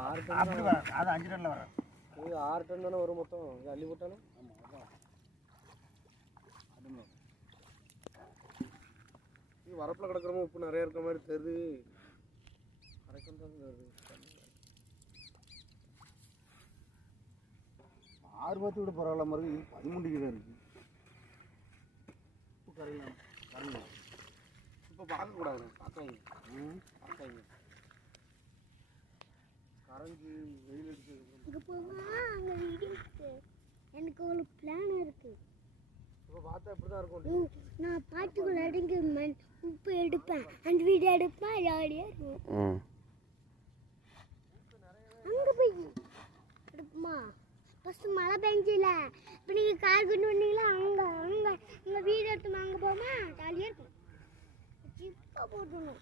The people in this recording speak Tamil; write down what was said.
6 டன் அப்படி வர அது 5 டன்ல வர இது 6 டன் தானே வரும் மொத்தம் இது அள்ளி போட்டானே ஆமா அதான் அதுல இது வரப்புல கிடக்குறமோ உப்பு நிறைய இருக்க மாதிரி தெரியுது கரெக்டாக தான் வருது ஆர்வத்தை விட பரவாயில்ல மாதிரி 13 கிலோ இருக்கு உப்பு கரையும் கரையும் இப்போ பார்க்கக்கூடாது பார்க்காங்க கரைஞ்சி வெயில் அடிச்சது எனக்கு ஒரு பிளான் இருக்கு. இப்போ பார்த்தா இப்படி தான் இருக்கும். நான் பாட்டுக்குள்ள அடங்கி உப்பு எடுப்பேன் அந்த வீடியோ எடுப்பேன் ஜாலியாக இருக்கும். அங்கே போய் எடுப்போமா ஃபஸ்ட்டு மழை பெஞ்சில இப்போ நீங்கள் கார் கொண்டு வந்தீங்களா அங்கே வீடு எடுத்துமா அங்கே போமா ஜாலியாக இருக்கும். இப்போ போட்டணும்